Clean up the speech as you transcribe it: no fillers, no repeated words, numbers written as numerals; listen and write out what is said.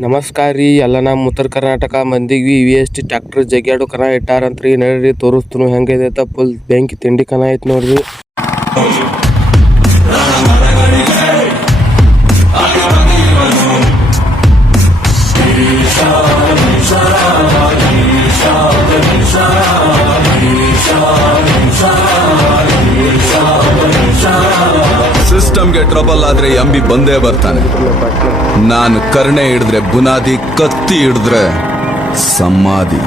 ನಮಸ್ಕಾರ ರೀ ಎಲ್ಲ ನಮ್ಮ ಉತ್ತರ ಕರ್ನಾಟಕ ಮಂದಿಗೆ VST ಟ್ರ್ಯಾಕ್ಟರ್ ಜಗ್ಯಾಡು ಕನ ಇಟ್ಟಾರಂತ್ರಿ ನಡ್ರಿ ತೋರಿಸ್ತನು ಹೆಂಗೈತೆ ಅಂತ ಫುಲ್ ಬೆಂಕಿ ತಿಂಡಿ ಕನ ಐತೆ ನೋಡ್ರಿ. ಸಿಸ್ಟಮ್ಗೆ ಟ್ರಬಲ್ ಆದ್ರೆ ಎಂಬಿ ಬಂದೇ ಬರ್ತಾನೆ. ನಾನು ಕರ್ಣೆ ಹಿಡಿದ್ರೆ ಬುನಾದಿ, ಕತ್ತಿ ಹಿಡಿದ್ರೆ ಸಮಾಧಿ.